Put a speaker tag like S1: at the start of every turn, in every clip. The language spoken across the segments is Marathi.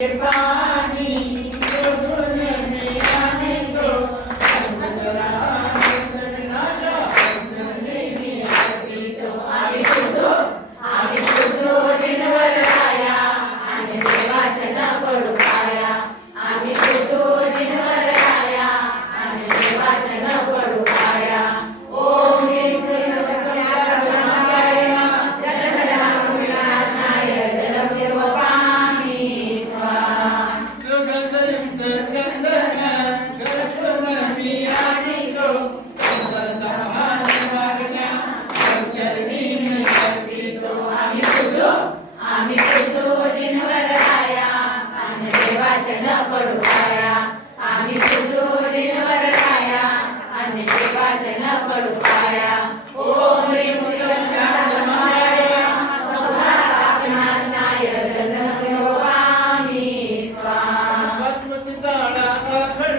S1: Goodbye.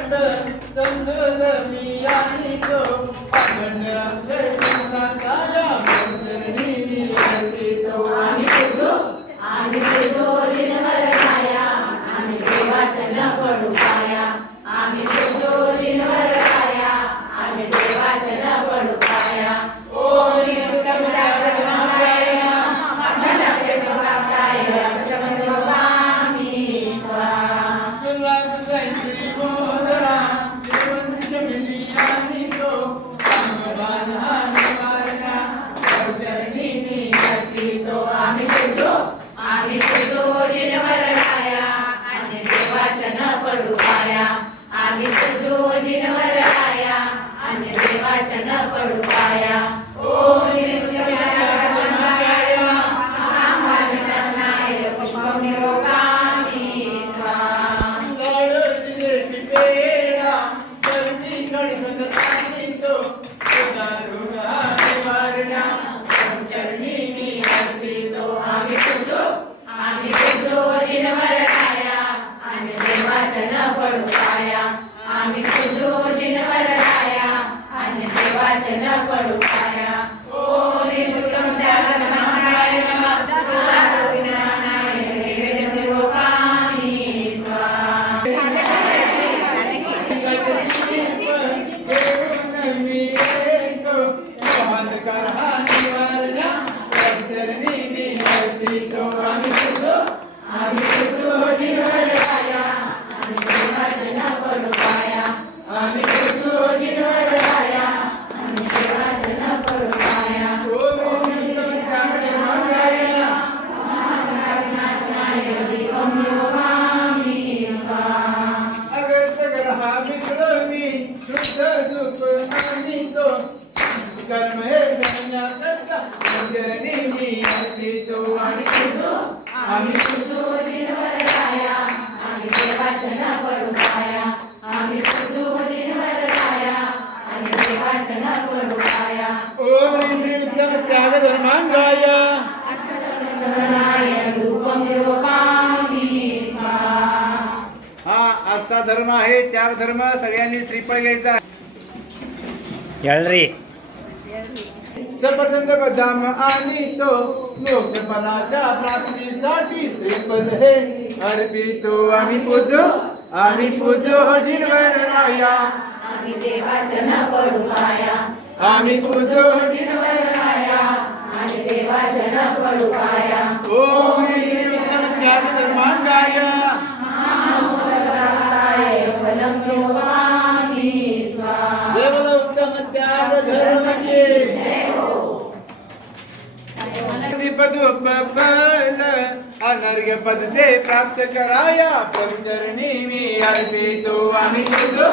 S1: अखंड संतोष मी आणितो अखंड अक्षय.
S2: 감사합니다.
S1: कर्म हे करण्याकरता चरणी मी अर्पितो
S2: आम्ही पूजो आम्ही पूजो जिनवराया आणि देवाचे न पडू पाया आम्ही पूजो जिनवराया आणि देवाचे न पडू पाया
S1: ओम श्री उत्तम त्याग धर्मांगाय
S2: नारायण रूपं निरोपामि स्वाहा
S3: हा आजचा धर्म आहे त्याग धर्म सगळ्यांनी श्रीफळ घ्यायचा
S4: ಹೇಳ್ರಿ
S1: सफरचंद बदाम आणि तो मोक्षफलाच्या प्राप्तीसाठी श्रीफल हे. अर्पितो आम्ही पूजो आम्ही पूजो जिनवर राया
S2: आम्ही देवाचे न पडू पाया.
S1: आम्ही पूजो जिनवर राया
S2: आणि देवाचे न पडू पाया.
S1: ओम उत्तम त्याग धर्मांगाय.
S2: प्राप्ताय फलं
S1: उत्तम त्याग धर्माचे पदुपल अनर्घ्य पद ते प्राप्त कराया। प्रभुचरणी मी अर्पितो आम्ही पूजो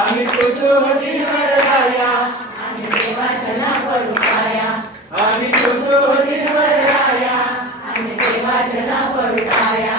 S1: आम्ही पूजो जिनवर राया
S2: आणि देवाचे न पडू पाया
S1: आम्ही पूजो जिनवर राया
S2: आणि देवाचे न पडू पाया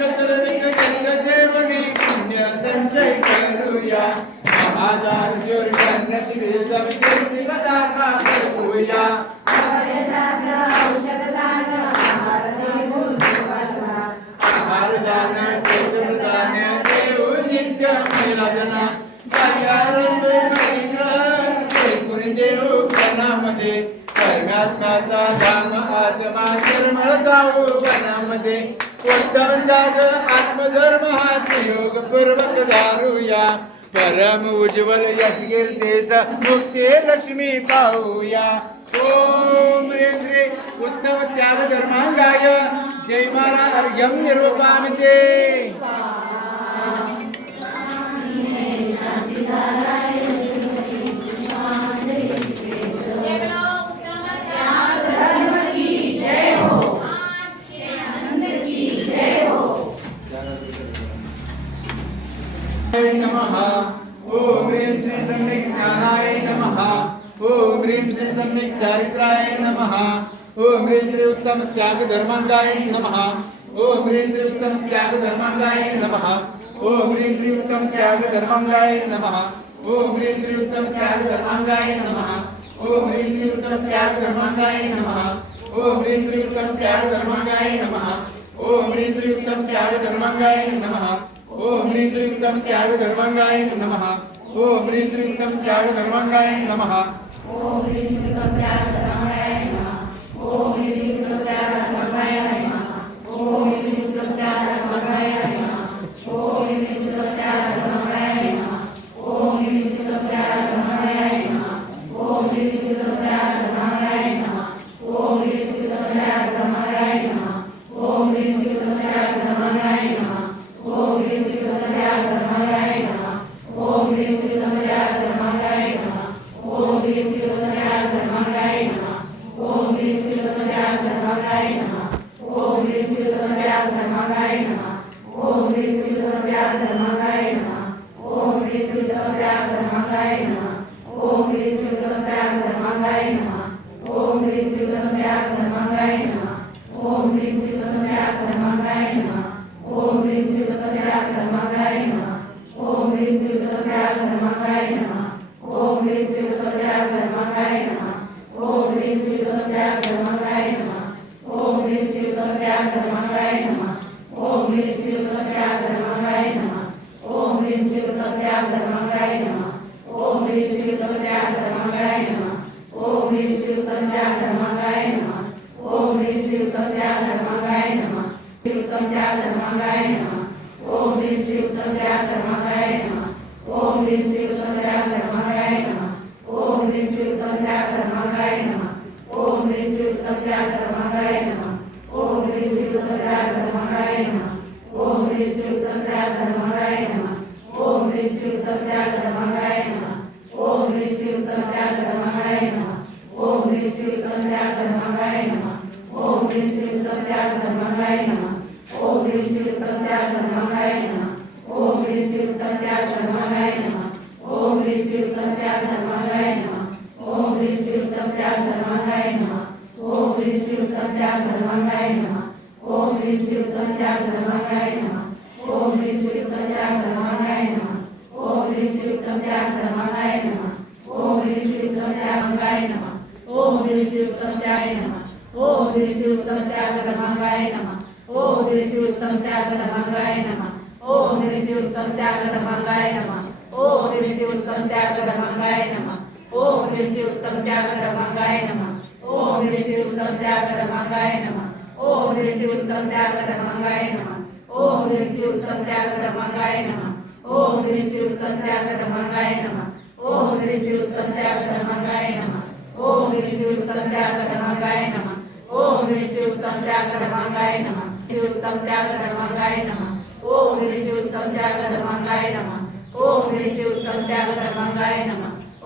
S1: कर्मात्माचा धाम आत्मा निर्मळ जाऊ गणामध्ये उत्तम जाग आत्मधर्म हा योग पूर्वक दारूया. परम उज्ज्वल यश कीर्तीस मुक्ती लक्ष्मी पाहूया. ओम श्री उत्तम त्याग धर्मांगाय. जय माला अर्घ्यम निरूपामि ते नमः ओम ह्रीं श्री सम्यक् ज्ञानाय नमः ओम ह्रीं श्री सम्यक् चारित्राय नमः ओम ह्रीं श्री उत्तम त्याग धर्मांगाय नमः ओम ह्रीं श्री उत्तम त्याग धर्मांगाय नमः ओम ह्रीं श्री उत्तम त्याग धर्मांगाय नमः ओम ह्रीं श्री उत्तम त्याग धर्मांगाय नमः ओम ह्रीं श्री उत्तम त्याग धर्मांगाय नमः ओम ह्रीं श्री उत्तम त्याग धर्मांगाय नमः ओम ह्रीं श्री उत्तम त्याग धर्मांगाय नमः ॐ ह्रीं श्रीं नमः। ॐ ह्रीं श्रीं नमः।
S2: ॐ ह्रीं श्रीं तं नमः। ॐ ओम ह्रीं श्रीवल्लभ्याय धर्मांगाय नमः ओम ह्रीं श्रीवल्लभ्याय धर्मांगाय नमः ओम ह्रीं श्रीवल्लभ्याय धर्मांगाय नमः ओम ह्रीं श्रीवल्लभ्याय धर्मांगाय नमः ओम ह्रीं श्रीवल्लभ्याय धर्मांगाय नमः श्रीवल्लभ्याय धर्मांगाय नमः ओम ह्रीं श्रीवल्लभ्याय धर्मांगाय नमः भीम शिवकत्या धर्मकाय नमः ओम भीम शिवकत्या धर्मकाय नमः ओम भीम शिवकत्या धर्मकाय नमः ओम भीम शिवकत्या धर्मकाय नमः ओम भीम शिवकत्या धर्मकाय नमः ओम भीम शिवकत्या धर्मकाय नमः ओम भीम शिवकत्या धर्मकाय नमः ओम भीम नमः ओम ह्रीं श्रीयुतं त्यागधर्माय नमः। ओम ह्रीं श्रीयुतं त्यागधर्माय नमः। ओम ह्रीं श्रीयुतं त्यागधर्माय नमः। ओम ह्रीं श्रीयुतं त्यागधर्माय नमः ओम ह्रीं श्रीयुतं त्यागधर्माय नमः ओम ह्रीं श्रीयुतं त्यागधर्माय नमः ओम ह्रीं श्रीयुतं त्यागधर्माय नमः ओम ह्रीं श्रीयुतं त्यागधर्माय नमः ओम ह्रीं श्रीयुतं त्यागधर्माय नमः ओम उत्तम श्रीयुतं त्यागधर्माय नमः ओम ह्रीं श्रीयुतं त्यागधर्माय नमः। ओम ह्रीं श्रीयुतं त्यागधर्माय नमः श्रीयुतं त्यागधर्माय नम ओम ह्रीं श्रीयुतं त्यागधर्माय नम ओम ह्रीं श्रीयुतं त्यागधर्माय नम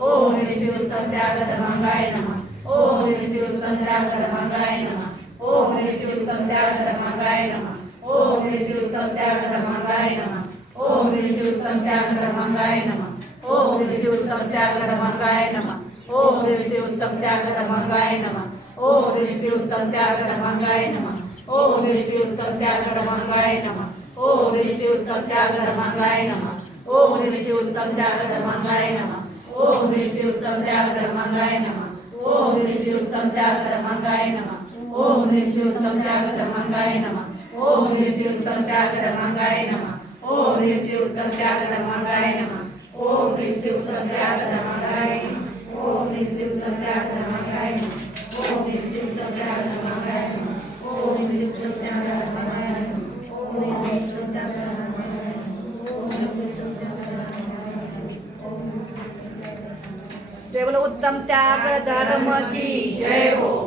S2: ओम ह्रीं श्रीयुतं त्यागधर्माय नम ओम ह्रीं श्रीयुतं त्यागधर्माय नम ओम ह्रीं श्रीयुतं त्यागधर्माय नम ओम ह्री श्री उत्तम त्याग धर्मांगाय नमः ओम ह्री श्री उत्तम त्याग धर्मांगाय नमः ओम ह्री श्री उत्तम त्याग धर्मांगाय नमः ओम ह्री श्री उत्तम त्याग धर्मांगाय नमः ओम ऋषि उत्तम त्याग धर्मांगाय नमः ओम ऋषि उत्तम त्याग धर्मांगाय नमः ओम ऋषि उत्तम त्याग धर्मांगाय नमः ओम ऋषि उत्तम त्याग धर्मांगाय नमः ओम ऋषि उत्तम त्याग धर्मांगाय नमः ओम ऋषि उत्तम त्याग धर्मांगाय नमः ओम ऋषि उत्तम त्याग धर्मांगाय नमः ओम ऋषि उत्तम त्याग धर्मांगाय नमः ओम ऋषि उत्तम त्याग धर्मांगाय नमः ओम ऋषि उत्तम त्याग धर्मांगाय नमः ओम ऋषि उत्तम त्याग धर्मांगाय नम ओम श्री श्री उत्तम त्याग धर्मांगाय नमः ओम श्री श्री उत्तम त्याग धर्मांगाय नमः ओम श्री श्री उत्तम त्याग धर्मांगाय नमः ओम श्री श्री उत्तम त्याग धर्मांगाय
S4: जय बोलो उत्तम त्याग धर्म की जय हो.